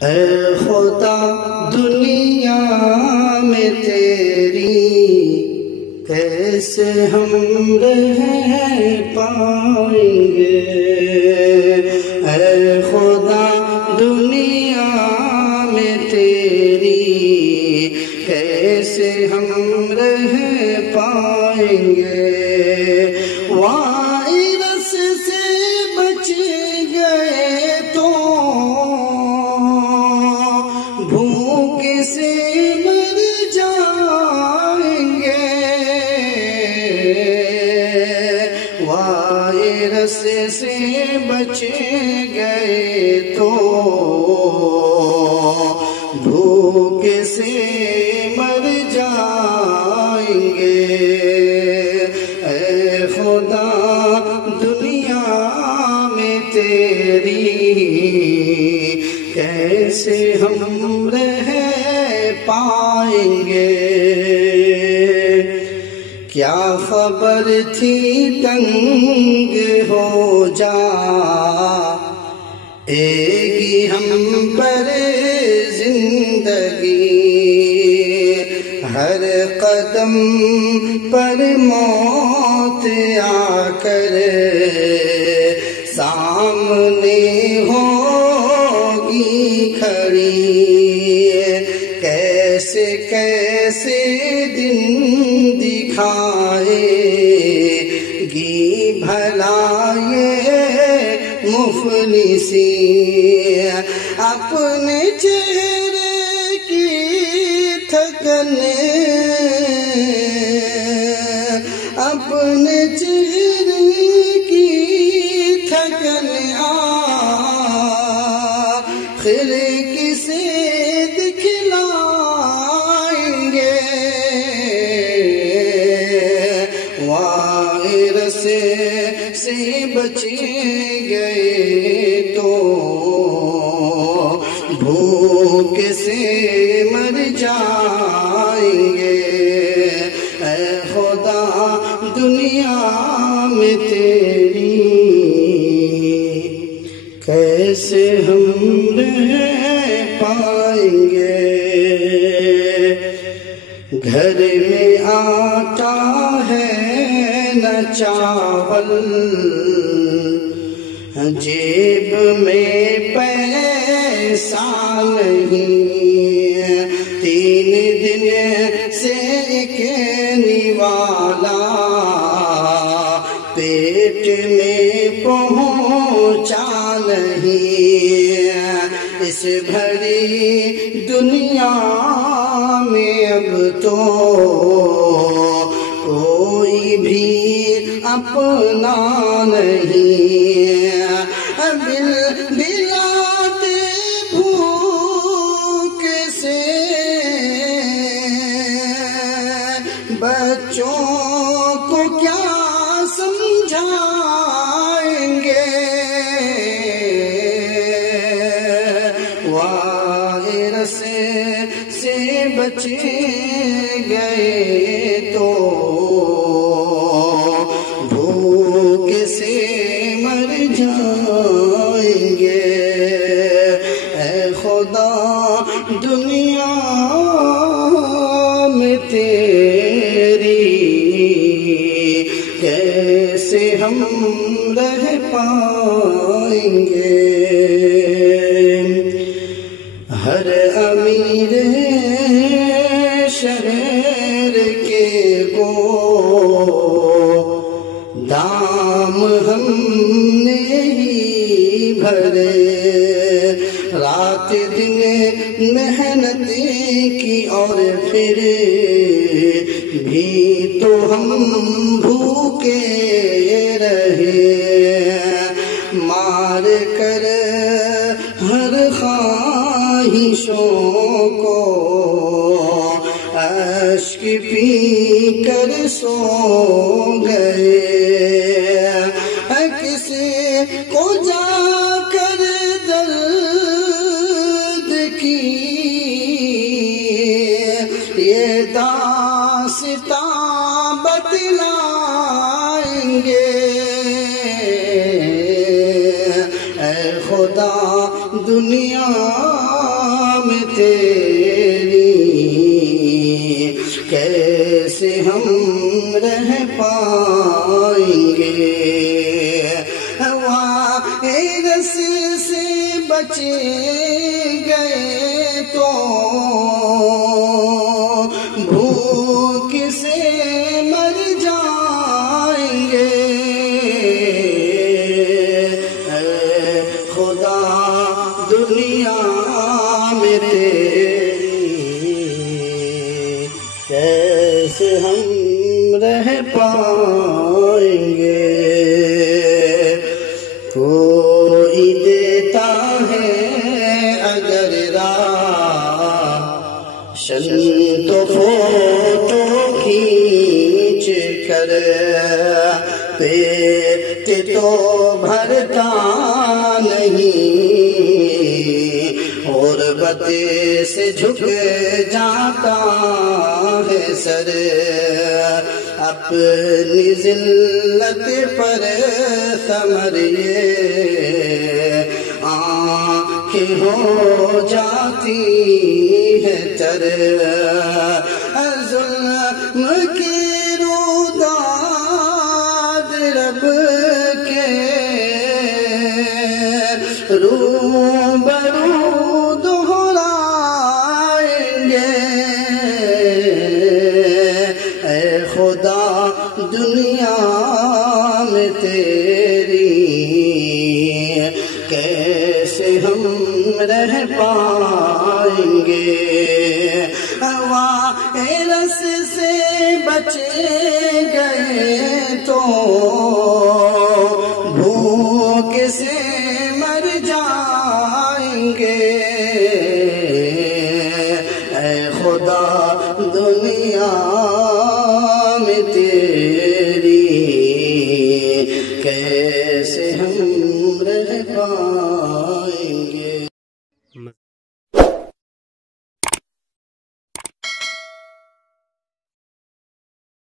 اے خدا دنیا میں تیری کیسے ہم رہ پائیں گے، اے خدا دنیا میں تیری کیسے ہم رہ پائیں گے، وائرس سے بچ گئے تو بھوک سے مر جائیں گے، وائرس سے بچ گئے تو بھوک سے مر جائیں گے، اے خدا دنیا میں تیری کیسے ہم رہ پائیں گے، کیا خبر تھی تنگ ہو جائے گی ہم پر زندگی، ہر قدم پر موت آ کر سامنے ہوگی کھڑی، کیسے کیسے دن دکھائے گی بھلا یہ مفلسی، اپنے چہرے کی تھکن، اپنے چہرے کی تھکن آخر کسے دکھلائیں گے، وائرس سے بچ گئے تو بھوک سے مر جائیں گے، اے خدا دنیا میں تیری کیسے ہم رہ پائیں گے، گھر میں آٹا ہے نہ چاول، جیب میں پیسہ نہیں، 3 دن سے ایک نوالا پیٹ میں پہنچا نہیں، اس بھری دنیا میں اب تو کوئی بھی اپنا نہیں، بلاتے بھوک سے بچوں کو کیا سمجھائیں گے، وائرس سے بچ گئے تو بھوک سے مر جائیں گے، اے خدا دنیا میں تیری کیسے ہم رہ پائیں گے، ہر امیر شہر کے کو دام ہم نے ہی بھرے، رات دن محنت کی اور پھر بھی تو ہم بھوکے رہے، مار کر ہر خواہشوں کو اشک پی کر سو گئے، کسی کو جا کر درد کی یہ داستان بتلائیں گے، اے خدا دنیا میں تیری کیسے ہم رہ پائیں گے، وائرس سے بچ گئے تو بھوک سے مر جائیں گے، اے خدا دنیا میں تیری کیسے ہم رہ پائیں گے، کوئی دیتا ہے اگر راشن تو فوٹو کھینچ کر، پیٹ تو بھرتا نہیں، غربت سے جھک جاتا ہے سر، اپنی ذلت پر ثمر یہ آنکھیں ہو جاتی ہے تر، ظلم کی روداد رب کے روبرو دہرائیں گے، اے خدا دنیا میں تیری کیسے ہم رہ پائیں گے، وائرس سے بچ گئے تو بھوک سے مر جائیں گے، اے خدا دنیا میں تیری کیسے ہم رہ پائیں